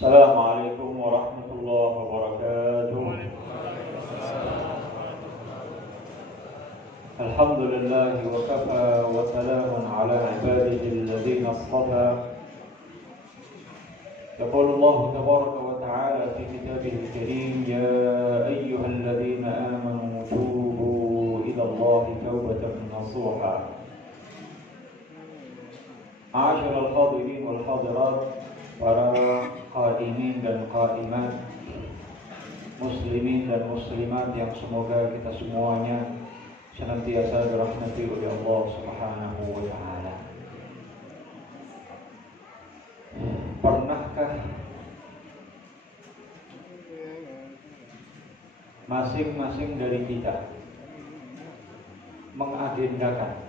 Assalamualaikum warahmatullahi wabarakatuh. Alhamdulillah wa kafa wa salamun ala ibadihi alladhina istafa. يقول الله تبارك وتعالى في كتابه الكريم يا أيها الذين آمنوا توبوا إلى الله توبة نصوحا. معاشر الحاضرين والحاضرات, para qaimin dan qaimat, muslimin dan muslimat yang semoga kita semuanya senantiasa dirahmati oleh Allah Subhanahu wa taala. Pernahkah masing-masing dari kita mengagendakan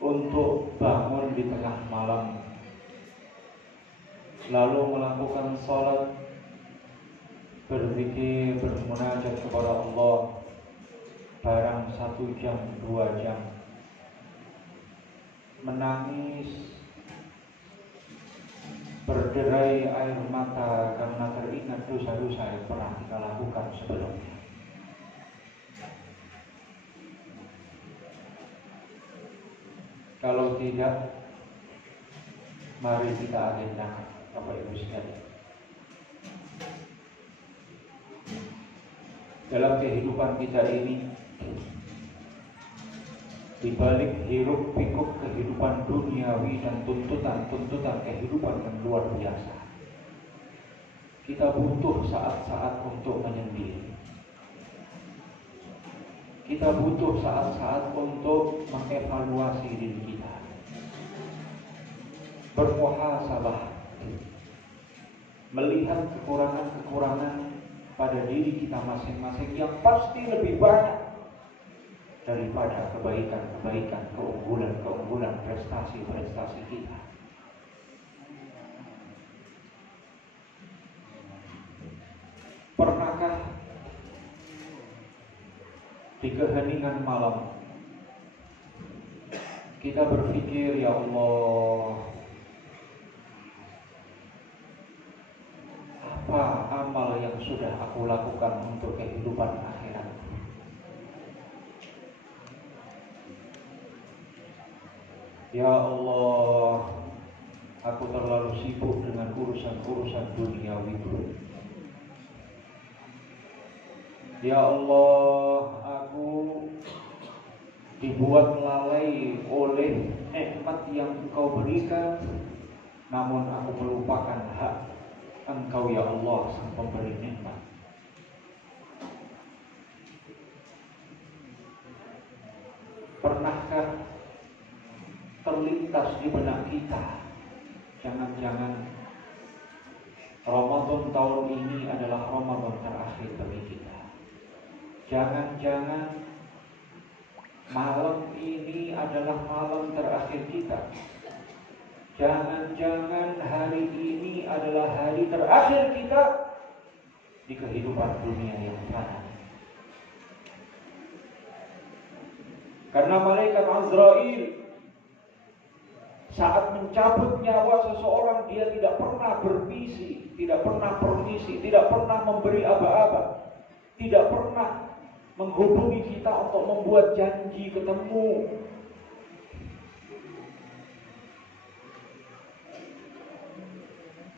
untuk bangun di tengah malam lalu melakukan salat, berzikir, bermunajat kepada Allah barang 1 jam, 2 jam, menangis, berderai air mata karena teringat dosa-dosa yang pernah kita lakukan sebelumnya? Kalau tidak, mari kita agendakan, Bapak Ibu sekalian. Dalam kehidupan kita ini, di balik hiruk pikuk kehidupan duniawi dan tuntutan kehidupan yang luar biasa, kita butuh saat-saat untuk menyendiri. Kita butuh saat-saat untuk mengevaluasi diri kita, bermuhasabah, melihat kekurangan-kekurangan pada diri kita masing-masing yang pasti lebih banyak daripada kebaikan-kebaikan, keunggulan-keunggulan, prestasi-prestasi kita. Pernahkah di keheningan malam kita berpikir, ya Allah, apa amal yang sudah aku lakukan untuk kehidupan akhirat? Ya Allah, aku terlalu sibuk dengan urusan-urusan duniawiku. Ya Allah, aku dibuat lalai oleh nikmat yang Engkau berikan, namun aku melupakan hak Engkau, ya Allah, sang pemberi nikmat. Pernahkah terlintas di benak kita, jangan-jangan Ramadan tahun ini adalah Ramadan terakhir bagi kita? Jangan-jangan malam ini adalah malam terakhir kita. Jangan-jangan hari ini adalah hari terakhir kita di kehidupan dunia yang fana. Karena malaikat Azrail saat mencabut nyawa seseorang, dia tidak pernah berbisi, tidak pernah permisi, tidak pernah memberi aba-aba, tidak pernah menghubungi kita untuk membuat janji ketemu.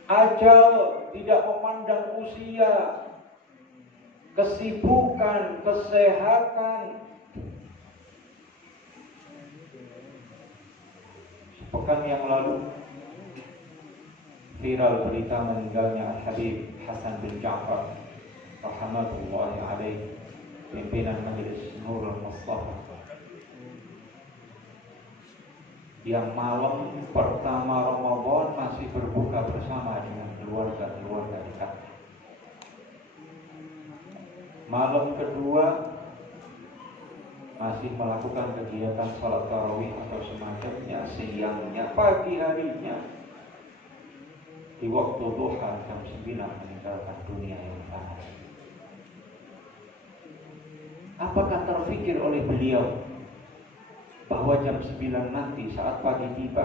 Ajal tidak memandang usia, kesibukan, kesehatan. Sepekan yang lalu viral berita meninggalnya Al-Habib Hasan bin Ja'far rahmatullahi alaih, pimpinan Majelis Nurul Mustafa, yang malam pertama Ramadan masih berbuka bersama dengan keluarga-keluarga dekatnya. Malam kedua masih melakukan kegiatan salat tarawih atau semacamnya. Siangnya, pagi harinya, di waktu duha jam 9 meninggalkan dunia yang fana. Apakah terfikir oleh beliau bahwa jam 9 nanti saat pagi tiba,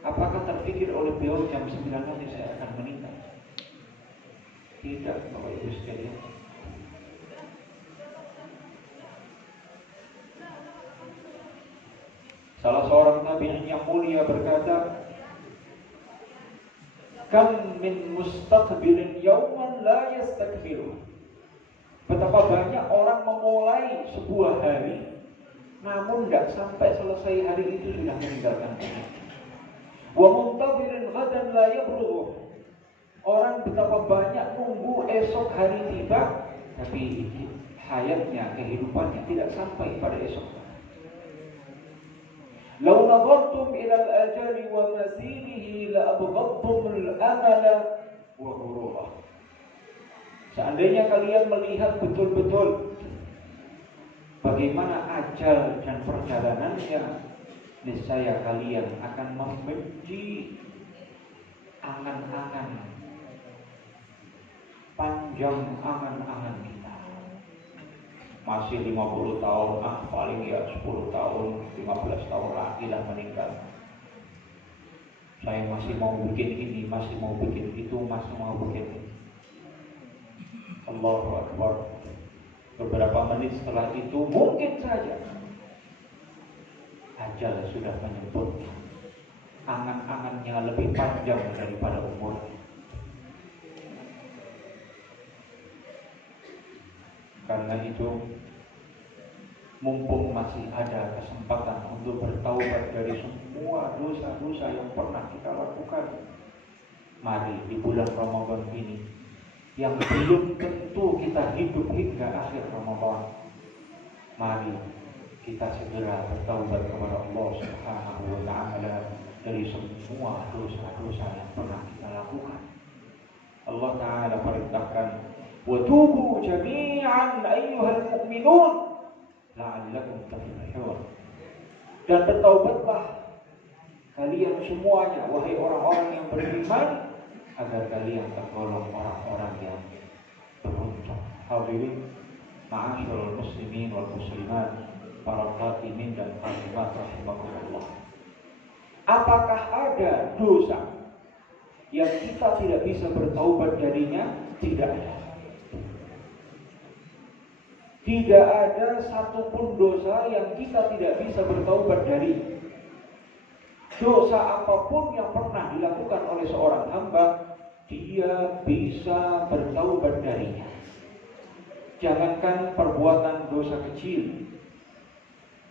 Apakah terpikir oleh beliau jam 9 nanti saya akan meninggal? Tidak, Bapak Ibu sekalian. Salah seorang tabi'in yang mulia berkata, "Kam min mustaqbilin yawman la yastakmilu." Betapa banyak orang memulai sebuah hari, namun tidak sampai selesai hari itu sudah meninggalkan dunia. Wa muntazirin ghadan la yablughu. Orang betapa banyak nunggu esok hari tiba, tapi hayatnya, kehidupannya tidak sampai pada esok hari. Law nadartum ila al-ajali wa masirihi la abghadtum al-amala wa ghurura. Seandainya kalian melihat betul-betul bagaimana ajal dan perjalanannya, niscaya kalian akan membenci angan-angan, panjang angan-angan kita. Masih 50 tahun, paling ya 10 tahun, 15 tahun lagi lah meninggal. Saya masih mau bikin ini, masih mau bikin itu, masih mau bikin ini. Allahu Akbar. Beberapa menit setelah itu mungkin saja ajal sudah menyebutnya. Angan-angannya lebih panjang daripada umurnya. Karena itu, mumpung masih ada kesempatan untuk bertaubat dari semua dosa-dosa yang pernah kita lakukan, mari di bulan Ramadan ini, yang belum tentu kita hidup hingga akhir Ramadan, mari kita segera bertaubat kepada Allah Subhanahu wa Ta'ala dari semua dosa-dosa yang pernah kita lakukan. Allah Ta'ala perintahkan, wa tubu jami'an ayyuhal mu'minun la'allakum tuflihun. Dan bertaubatlah kalian semuanya, wahai orang-orang yang beriman, agar kalian tergolong orang-orang yang beruntung. Hadirin ma'asyiral muslimin wal muslimat, para khatimin dan khatimat rahimakumullah. Apakah ada dosa yang kita tidak bisa bertaubat darinya? Tidak ada. Tidak ada satupun dosa yang kita tidak bisa bertaubat dari. Dosa apapun yang pernah dilakukan oleh seorang hamba, dia bisa bertaubat darinya. Jangankan perbuatan dosa kecil,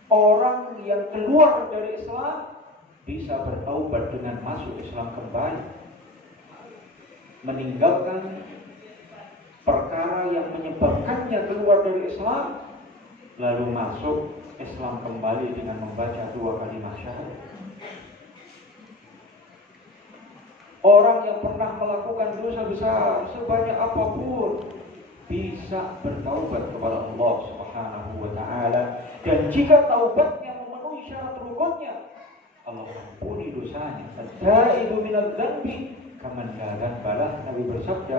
orang yang keluar dari Islam bisa bertaubat dengan masuk Islam kembali, meninggalkan perkara yang menyebabkannya keluar dari Islam, lalu masuk Islam kembali dengan membaca 2 kalimat syahadat. Orang yang pernah melakukan dosa besar sebanyak apapun bisa bertaubat kepada Allah Subhanahu wa Ta'ala, dan jika taubatnya memenuhi syarat rukunnya, Allah ampuni dosanya. At-taibu minadz dzambi kaman la dzamba. Nabi bersabda,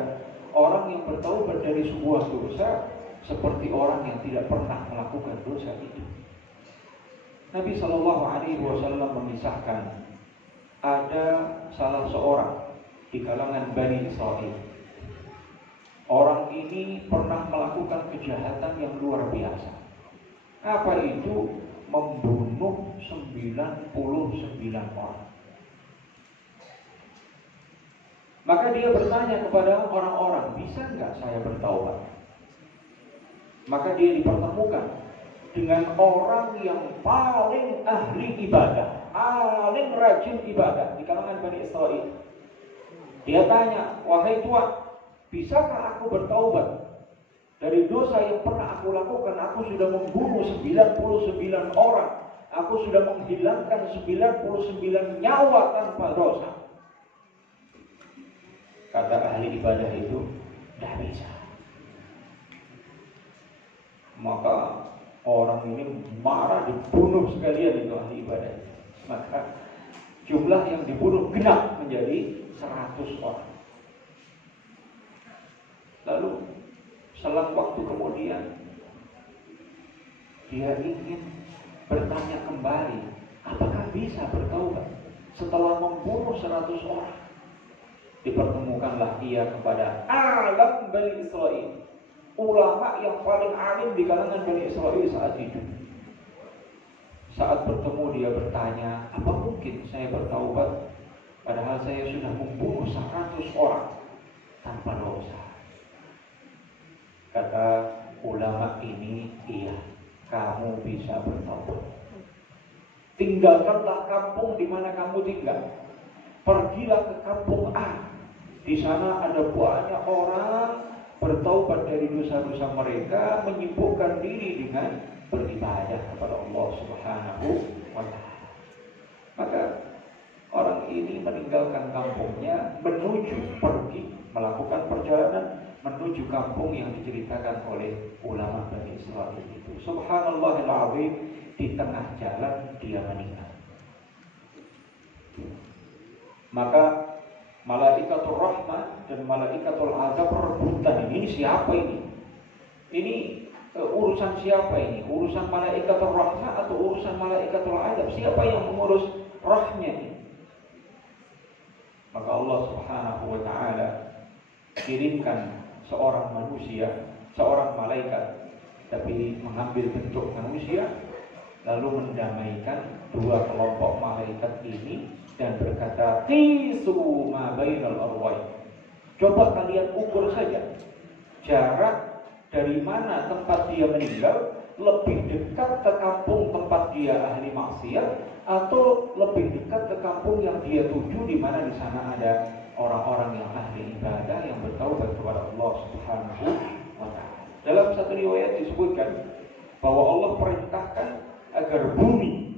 orang yang bertaubat dari sebuah dosa seperti orang yang tidak pernah melakukan dosa itu. Nabi Shallallahu Alaihi Wasallam memisahkan, ada salah seorang di kalangan Bani Israel. Orang ini pernah melakukan kejahatan yang luar biasa. Apa itu? Membunuh 99 orang. Maka dia bertanya kepada orang-orang, bisa nggak saya bertaubat? Maka dia dipertemukan dengan orang yang paling ahli ibadah, paling rajin ibadah di kalangan Bani Israel. Dia tanya, wahai Tuhan, bisakah aku bertaubat dari dosa yang pernah aku lakukan? Aku sudah membunuh 99 orang. Aku sudah menghilangkan 99 nyawa tanpa dosa. Kata ahli ibadah itu, tidak bisa. Maka orang ini marah, dibunuh sekalian itu ahli ibadah. Maka jumlah yang dibunuh genap menjadi 100 orang. Lalu selang waktu kemudian dia ingin bertanya kembali, apakah bisa bertaubat? setelah membunuh 100 orang, dipertemukanlah ia kepada alam Bani Israel, ulama yang paling alim di kalangan Bani Israel saat itu. Saat bertemu dia bertanya, apa mungkin saya bertaubat padahal saya sudah membunuh 100 orang tanpa dosa? Kata ulama ini, iya, kamu bisa bertaubat. Tinggalkanlah kampung di mana kamu tinggal. Pergilah ke kampung A. Di sana ada banyak orang bertaubat dari dosa-dosa mereka, menyibukkan diri dengan beribadah kepada Allah Subhanahu wa Ta'ala. Maka orang ini meninggalkan kampungnya, pergi melakukan perjalanan menuju kampung yang diceritakan oleh ulama Bani Israil itu. Subhanallahil azim, di tengah jalan dia meninggal. Maka malaikatul rahmah dan malaikatul azab rebutan ini siapa ini? Ini urusan siapa ini? Urusan malaikatul rahmah atau urusan malaikatul azab? Siapa yang mengurus rohnya ini? Maka Allah Subhanahu wa Ta'ala kirimkan seorang manusia, seorang malaikat, tapi mengambil bentuk manusia, lalu mendamaikan dua kelompok malaikat ini dan berkata, qisu ma bainal arwah. Coba kalian ukur saja jarak dari mana tempat dia meninggal, lebih dekat ke kampung tempat dia ahli maksiat atau lebih dekat ke kampung yang dia tuju, di mana di sana ada orang-orang yang ahli ibadah yang bertaubat kepada Allah Subhanahu wa Ta'ala. Dalam satu riwayat disebutkan bahwa Allah perintahkan agar bumi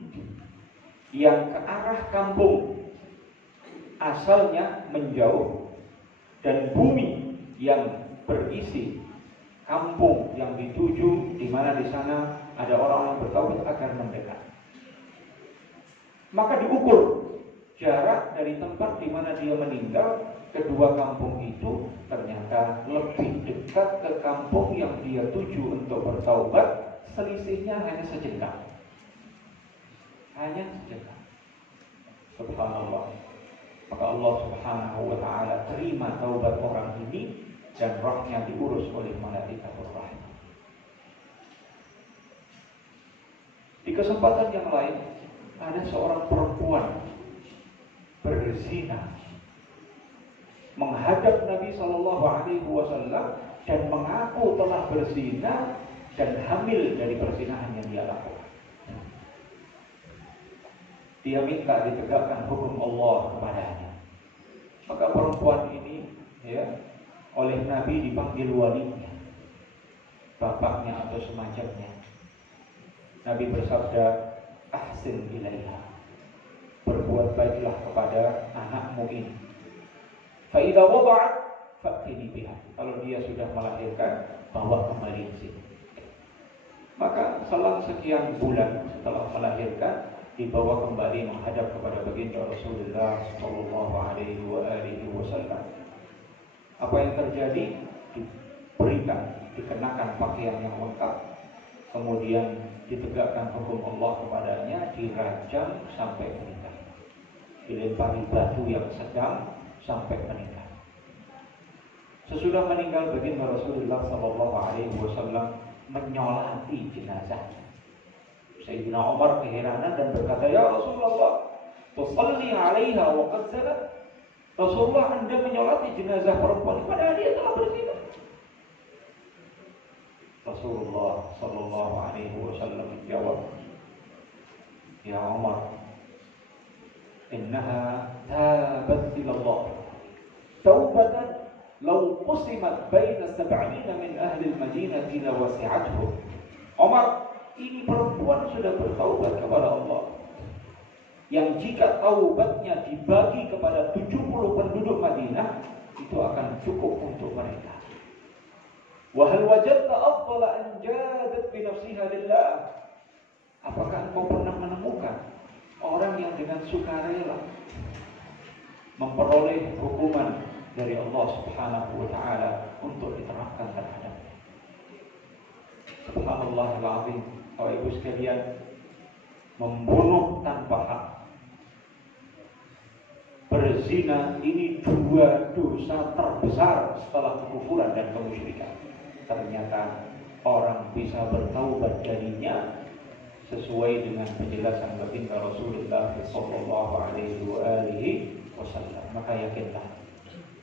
yang ke arah kampung asalnya menjauh dan bumi yang berisi kampung yang dituju, di mana di sana ada orang yang bertaubat, agar mendekat. Maka diukur jarak dari tempat di mana dia meninggal, kedua kampung itu ternyata lebih dekat ke kampung yang dia tuju untuk bertaubat. Selisihnya hanya sejenak. Hanya sejenak. Subhanallah. Maka Allah Subhanahu wa Ta'ala terima taubat orang ini dan rohnya diurus oleh malaikatul rahmah. Di kesempatan yang lain, ada seorang perempuan berzina menghadap Nabi Shallallahu Alaihi Wasallam dan mengaku telah berzina dan hamil dari perzinahan yang dia lakukan. Dia minta ditegakkan hukum Allah kepadanya. Maka perempuan ini, oleh Nabi dipanggil walinya, bapaknya atau semacamnya. Nabi bersabda, ahsin ilaiha, berbuat baiklah kepada anakmu ini. Fa idza wada'at fa'tini biha, kalau dia sudah melahirkan, bawa kembali ke sini. Maka selang sekian bulan setelah melahirkan, dibawa kembali menghadap kepada baginda Rasulullah sallallahu alaihi wasallam. Apa yang terjadi? Diberikan, dikenakan pakaian yang lengkap, kemudian ditegakkan hukum Allah kepadanya, dirajam sampai meninggal, dilempari batu yang sedang sampai meninggal. Sesudah meninggal, baginda Rasulullah sallallahu alaihi wasallam menyolati jenazahnya. Sayyidina Umar keheranan dan berkata, ya Rasulullah, tusalli alaiha wa qad zanat. Rasulullah, Anda menyolati jenazah perempuan padahal dia telah berzina. Rasulullah sallallahu alaihi wasallam menjawab, ya Umar, innaha tabat ila Allah taubatan law qusimat baina 70 min ahli al-Madinah la wasi'atuhum. Umar, ini perempuan sudah bertaubat kepada Allah, yang jika taubatnya dibagi kepada 70 penduduk Madinah, itu akan cukup untuk mereka. Wa hal wajadta afdala an jadat bi nafsiha lillah. Apakah engkau pernah menemukan orang yang dengan sukarela memperoleh hukuman dari Allah Subhanahu wa Ta'ala untuk diterapkan terhadapnya? Subhanallahil azim. Bapak Ibu sekalian, membunuh tanpa hak berzina ini dua dosa terbesar setelah kekufuran dan kemusyrikan. Ternyata orang bisa bertaubat darinya sesuai dengan penjelasan baginda Rasulullah sallallahu alaihi wasallam. Maka yakinlah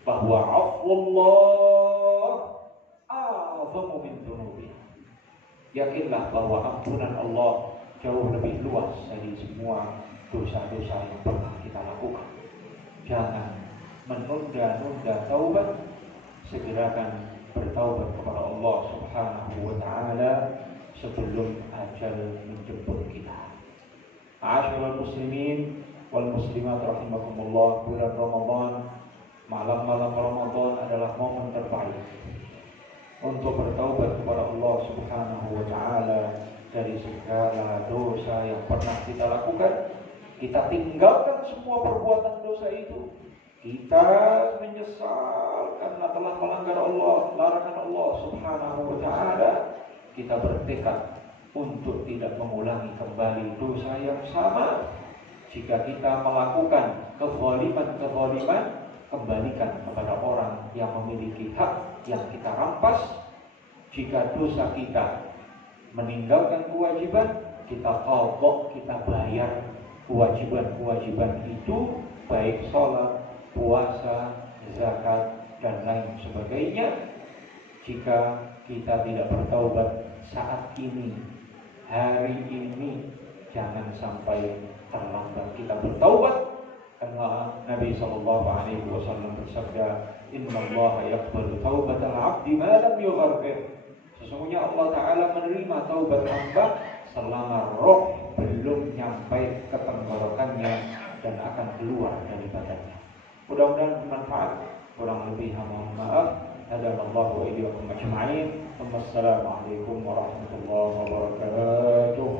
bahwa Allah a'zamu min dzunubi. Yakinlah bahwa ampunan Allah jauh lebih luas dari semua dosa-dosa yang pernah kita lakukan. Jangan menunda-nunda taubat, segerakan bertaubat kepada Allah Subhanahu wa taala sebelum ajal menjemput kita. Ma'asyiral muslimin wal muslimat rahimakumullah, bulan Ramadan, malam-malam Ramadan adalah momen terbaik untuk bertaubat kepada Allah Subhanahu wa taala dari segala dosa yang pernah kita lakukan. Kita tinggalkan semua perbuatan dosa itu. Kita menyesal karena telah melanggar Allah, larangan Allah Subhanahu wa taala. Kita bertekad untuk tidak mengulangi kembali dosa yang sama. Jika kita melakukan kezaliman, kembalikan kepada orang yang memiliki hak yang kita rampas. Jika dosa kita meninggalkan kewajiban, kita qadha, kita bayar kewajiban-kewajiban itu, baik sholat, puasa, zakat, dan lain sebagainya. Jika kita tidak bertaubat saat ini, hari ini, jangan sampai terlambat kita bertaubat. Karena Nabi SAW bersabda, Innallaha yaqbalu taubatal abdi ma lam yughargir. Sesungguhnya Allah Ta'ala menerima taubat hamba selama roh belum nyampai ke tenggorokannya dan akan keluar dari badannya. Mudah-mudahan bermanfaat. Kurang lebih mohon maaf. Hadanallahu wa iyyakum ajma'in. Wassalamualaikum warahmatullahi wabarakatuh.